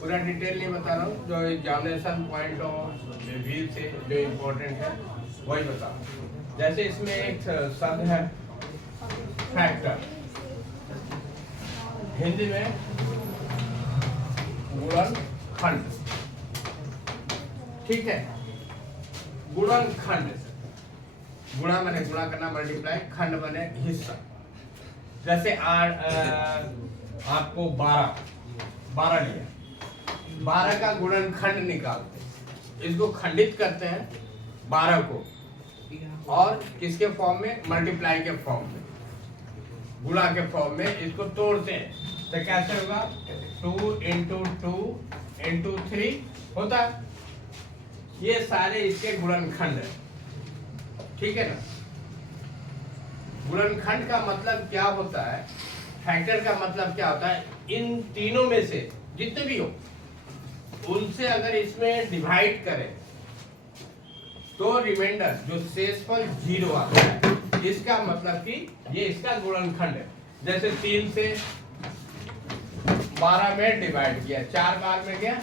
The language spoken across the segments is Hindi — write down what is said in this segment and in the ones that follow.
पूरा डिटेल नहीं बता रहा हूँ, जो एग्जामिनेशन पॉइंट ऑफ व्यू से जो इम्पोर्टेंट है वही बता रहा हूँ। जैसे इसमें एक शब्द है फैक्टर, हिंदी में गुणनखंड, ठीक है। गुणनखंड, गुणा माने गुणा करना, मल्टीप्लाई, खंड माने हिस्सा। जैसे आपको 12 लिया, 12 का गुणनखंड निकालते हैं, इसको खंडित करते हैं 12 को, और किसके फॉर्म में? मल्टीप्लाई के फॉर्म में, गुणा के फॉर्म में इसको तोड़ते हैं। तो कैसे होगा? 2 × 2 × 3 होता है। ये सारे इसके गुणनखंड है, ठीक है ना। गुणनखंड का मतलब क्या होता है? फैक्टर का मतलब क्या होता है? इन तीनों में से जितने भी हो उनसे अगर इसमें डिवाइड करें तो रिमाइंडर जो शेषफल 0 आता है, इसका मतलब कि ये इसका गुणनखंड है। जैसे 3 से 12 में डिवाइड किया, 4 बार में गया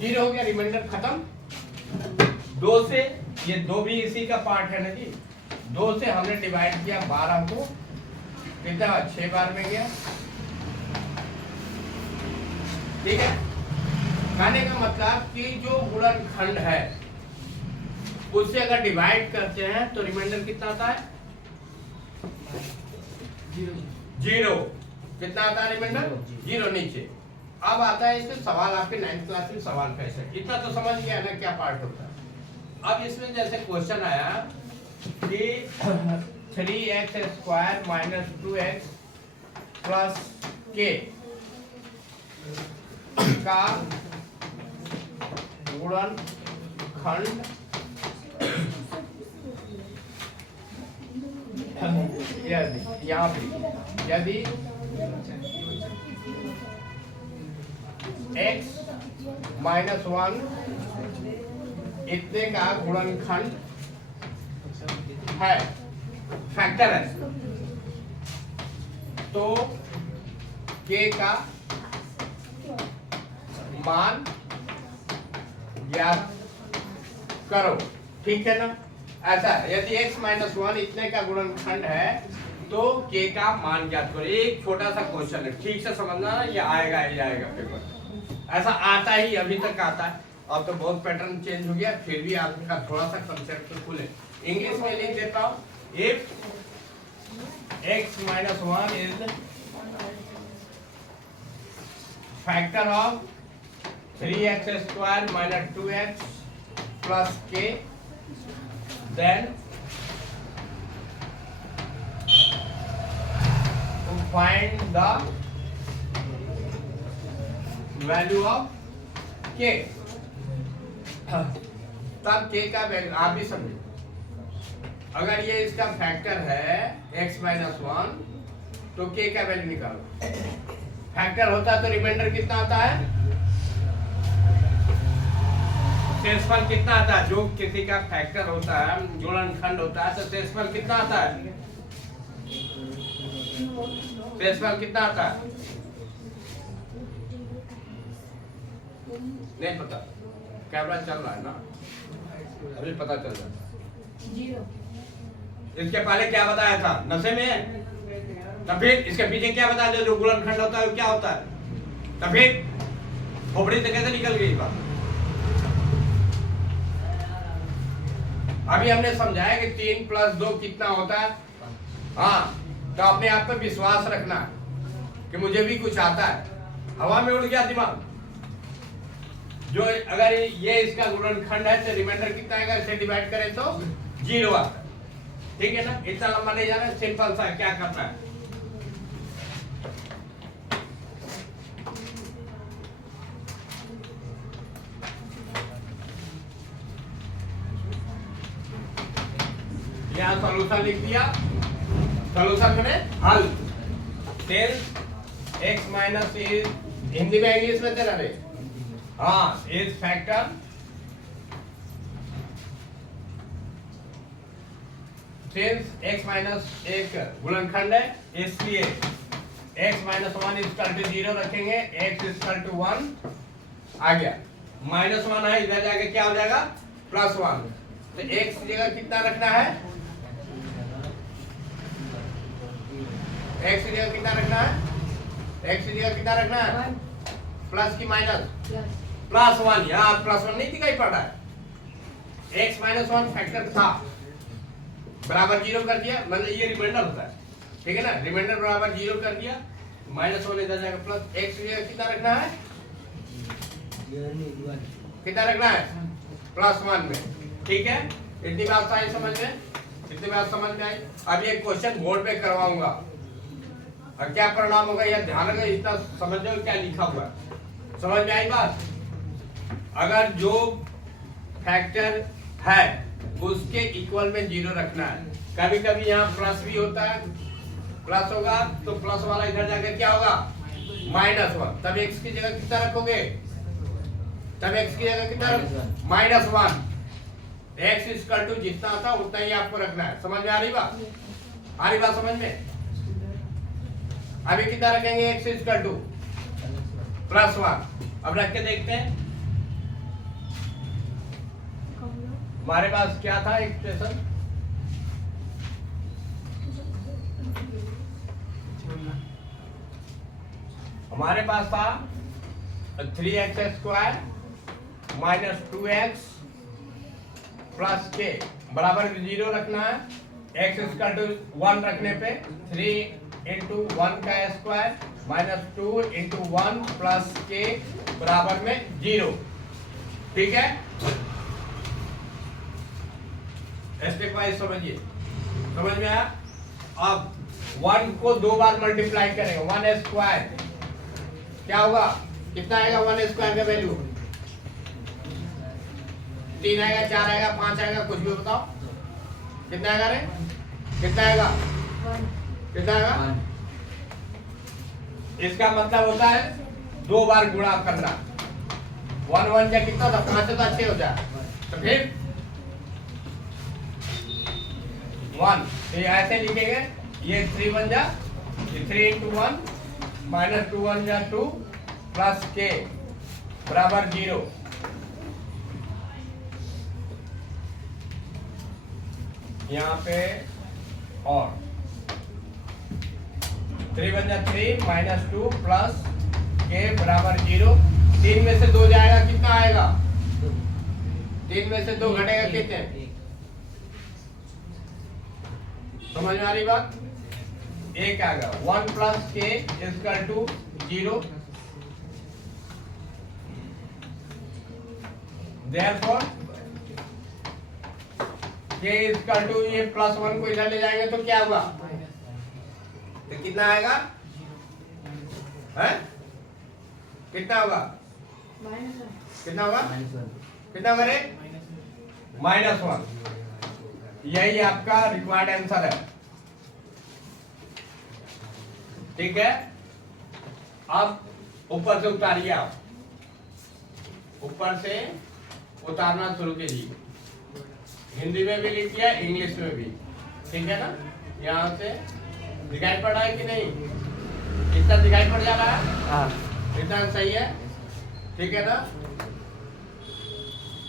0 हो गया, रिमाइंडर खत्म। 2 से, ये 2 भी इसी का पार्ट है ना जी, 2 से हमने डिवाइड किया 12 को, कितना? 6 बार में गया, ठीक है। कहने का मतलब कि जो गुणनखंड है उससे अगर डिवाइड करते हैं तो रिमाइंडर कितना आता है? 0। कितना आता है रिमाइंडर? 0 नीचे। अब आता है इसमें सवाल, आपके 9th क्लास में सवाल कैसे, इतना तो समझ गया ना क्या पार्ट होता है। अब इसमें जैसे क्वेश्चन आया कि 3x² - 2x + k का गुणनखंड यहाँ पे यदि x - 1 इतने का गुणनखंड है, फैक्टर है, तो k का मान ज्ञात करो, ठीक है ना। ऐसा यदि x - 1 इतने का गुणनखंड है तो k का मान ज्ञात करो। एक छोटा सा क्वेश्चन है, ठीक से समझना, ये आएगा ही आएगा पेपर, ऐसा आता ही अभी तक आता है। अब तो बहुत पैटर्न चेंज हो गया, फिर भी आपका थोड़ा सा कंसेप्ट तो खुले। इंग्लिश में लिख देता हूँ, if x - 1 is factor of 3x² - 2x + k, then to find the value of k। तब k का वैल्यू आप भी समझे, अगर ये इसका फैक्टर है x - 1 तो k का वैल्यू निकालो। फैक्टर होता तो रिमाइंडर कितना आता है? शेषफल कितना आता है? जो किसी का फैक्टर होता है, गुणनखंड होता है, तो शेषफल कितना आता है? शेषफल कितना आता है? नहीं पता, कैमरा चल रहा है ना, अभी पता चल रहा है। 0। इसके पहले क्या बताया था? नशे में। तब फिर इसके पीछे क्या बताया था? जो गुणनखंड होता है वो क्या होता है? तब फिर खोपड़ी से कैसे निकल गई बात? अभी हमने समझाया कि 3 + 2 कितना होता है। हाँ, तो अपने आप पे विश्वास रखना कि मुझे भी कुछ आता है। हवा में उड़ गया दिमाग। जो अगर ये इसका गुणनखंड है तो रिमाइंडर कितना आएगा? इसे डिवाइड करें तो 0 आता है, ठीक है ना। इतना लंबा नहीं जाना, सिंपल सा क्या करना है, यहाँ सॉल्यूशन लिख दिया। सॉल्यूशन में हल, then x - इज हिंदी में इंग्लिश में तेरा रे, हाँ, इज फैक्टर सिंस x - एक गुणनखंड है, इसलिए x minus one equal to 0 रखेंगे, x इक्वल टू 1 आ गया, माइनस वन है इधर जाके क्या हो जाएगा प्लस वन। तो x की जगह कितना रखना है, x की जगह कितना रखना है, x की जगह कितना रखना है, प्लस की माइनस, प्लस वन। यहाँ प्लस वन नहीं दिखाई पड़ रहा है, x माइनस वन फैक्टर था, बराबर 0 कर दिया, मतलब ये रिमाइंडर होता है, ठीक है ना, रिमाइंडर बराबर 0 कर दिया, माइनस वन इधर जाएगा प्लस, x की जगह कितना रखना है, कितना रखना है प्लस वन में, ठीक है। इतनी बात आई समझ में, इतनी बात समझ में आई। अब ये क्वेश्चन बोर्ड पे करवाऊंगा और क्या परिणाम होगा यह ध्यान रखना, इतना समझ लो क्या लिखा हुआ है, समझ में आई बात। अगर जो फैक्टर है उसके इक्वल में 0 रखना है, कभी कभी यहाँ प्लस भी होता है, प्लस होगा तो प्लस वाला इधर जाकर क्या होगा माइनस वन, तब x की जगह कितना रखोगे, तब x की जगह कितना minus one, x equal to जितना था उतना ही आपको रखना है। समझ में आ रही बात, आ रही बात समझ में। अभी कितना रखेंगे, x equal two plus one. अब रख के देखते हैं हमारे पास क्या था एक्सप्रेशन, हमारे पास था 3x square minus 2x plus के बराबर 0 रखना है, x इक्वल टू 1 रखने पे 3 इंटू 1 का स्क्वायर माइनस 2 इंटू 1 प्लस के बराबर में 0, ठीक है। स्टेप वाइज समझिए, समझ में आया। अब 1 को 2 बार मल्टीप्लाई करेंगे, 1 स्क्वायर क्या होगा, कितना आएगा 1 स्क्वायर का वैल्यू, 3 आएगा, 4 आएगा, 5 आएगा, कुछ भी बताओ कितना आएगा रे, कितना आएगा, कितना आएगा। इसका मतलब होता है 2 बार गुणा करना, 1 1 या कितना था 5 तो अच्छे हो जाए, तो फिर 1 तो ऐसे लिखेंगे, ये 3 बन जा, 3 इंटू 1 माइनस 2 1 जा 2 प्लस के बराबर 0, यहाँ पे और 3 बन जा 3 माइनस 2 प्लस के बराबर 0, 3 में से 2 जाएगा कितना आएगा, 3 में से 2 घटेगा कितने, समझ में आ रही बात। एक आ गया 1 प्लस के इक्वल टू 0, देयरफॉर के इक्वल टू, ये प्लस 1 को इधर ले जाएंगे तो क्या होगा, तो कितना आएगा है, कितना होगा, कितना होगा, कितना करे -1। यही आपका रिक्वायर्ड आंसर है, ठीक है। अब ऊपर से उतारिए, आप ऊपर से उतारना शुरू कीजिए, हिंदी में भी लिख दिया, इंग्लिश में भी, ठीक है ना। यहाँ से दिखाई पड़ रहा है कि नहीं, इतना दिखाई पड़ जा रहा है, इतना सही है, ठीक है ना।